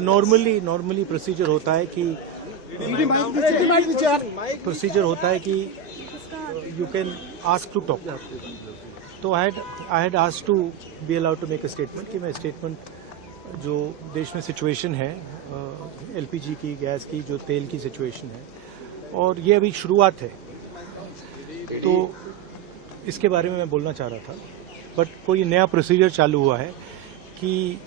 Normally procedure होता है कि you can ask to talk. तो I had asked to be allowed to make a statement कि मैं स्टेटमेंट जो देश में सिचुएशन है एलपीजी की, गैस की, जो तेल की सिचुएशन है, और ये अभी शुरुआत है, तो इसके बारे में मैं बोलना चाह रहा था। बट कोई नया प्रोसीजर चालू हुआ है कि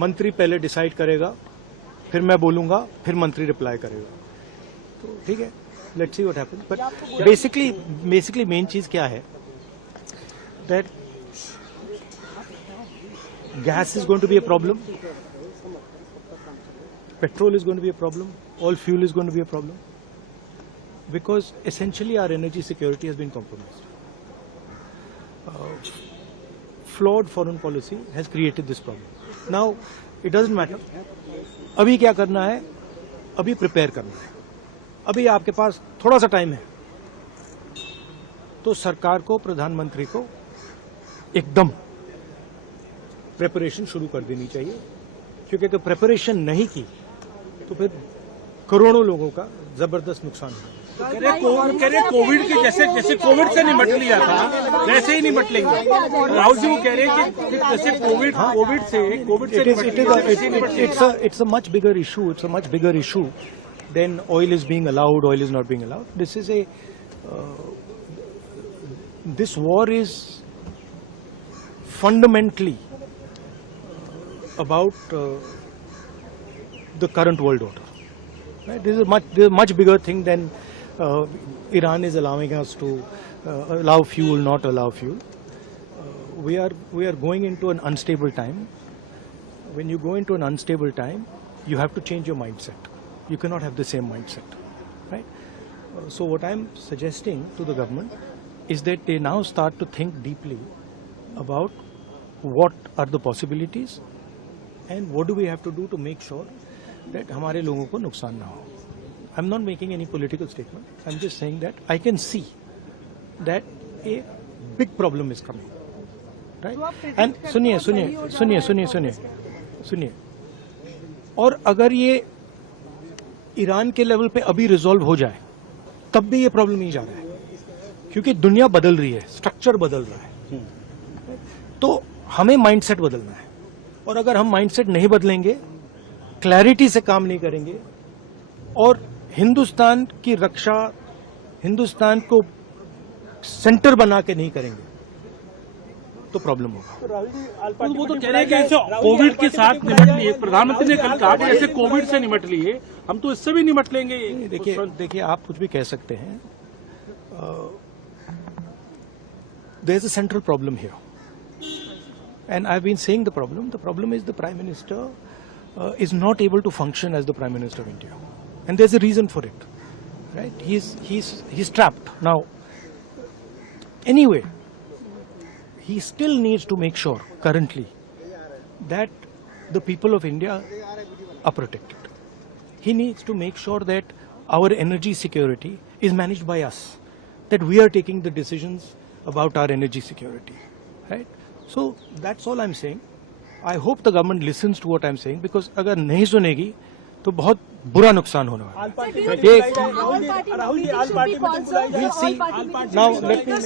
मंत्री पहले डिसाइड करेगा, फिर मैं बोलूंगा, फिर मंत्री रिप्लाई करेगा। तो ठीक है, let's see what happens. But basically main चीज क्या है, that gas is going to be a problem, petrol is going to be a problem, all fuel is going to be a problem, because essentially our energy security has been compromised. Flawed foreign policy has created this problem. Now it doesn't matter, अभी क्या करना है, अभी prepare करना है। अभी आपके पास थोड़ा सा टाइम है, तो सरकार को, प्रधानमंत्री को एकदम प्रिपरेशन शुरू कर देनी चाहिए, क्योंकि अगर प्रिपरेशन नहीं की तो फिर करोड़ों लोगों का जबरदस्त नुकसान होगा। कह रहे कोविड के जैसे कोविड से निपट लिया था वैसे ही निपट लेंगे। राहुल जी वो कह रहे हैं कि जैसे कोविड से it's a much bigger issue than oil is being allowed, oil is not being allowed. This war is fundamentally about the current world order. Right? This is a much bigger thing than Iran is allowing us to allow fuel, not allow fuel. We are going into an unstable time. When you go into an unstable time, you have to change your mindset. You cannot have the same mindset, right? So what I'm suggesting to the government is that they now start to think deeply about what are the possibilities and what do we have to do to make sure that हमारे लोगों को नुकसान ना हो. I'm not making any political statement. I'm just saying that I can see that a big problem is coming, right? And सुनिए, और अगर ये ईरान के लेवल पे अभी रिजॉल्व हो जाए तब भी ये प्रॉब्लम नहीं जा रहा है, क्योंकि दुनिया बदल रही है, स्ट्रक्चर बदल रहा है. तो हमें माइंडसेट बदलना है, और अगर हम माइंडसेट नहीं बदलेंगे, क्लैरिटी से काम नहीं करेंगे और हिंदुस्तान की रक्षा, हिंदुस्तान को सेंटर बना के नहीं करेंगे तो प्रॉब्लम होगा. वो तो कह रहे हैं कि ऐसे कोविड के साथ निपट लिए, प्रधानमंत्री ने कल कहा कि ऐसे कोविड से निपट लिए, हम तो इससे भी निपट लेंगे. देखिए आप कुछ भी कह सकते हैं, there is a central problem here. And I've been saying the problem is the Prime Minister is not able to function as the Prime Minister of India. And there's a reason for it, right? He's trapped. Now, anyway, he still needs to make sure currently that the people of India are protected. He needs to make sure that our energy security is managed by us, that we are taking the decisions about our energy security, right? So that's all I'm saying. I hope the government listens to what I'm saying, because अगर नहीं सुनेगी तो बहुत बुरा नुकसान होने वाला है. We'll see. Now let me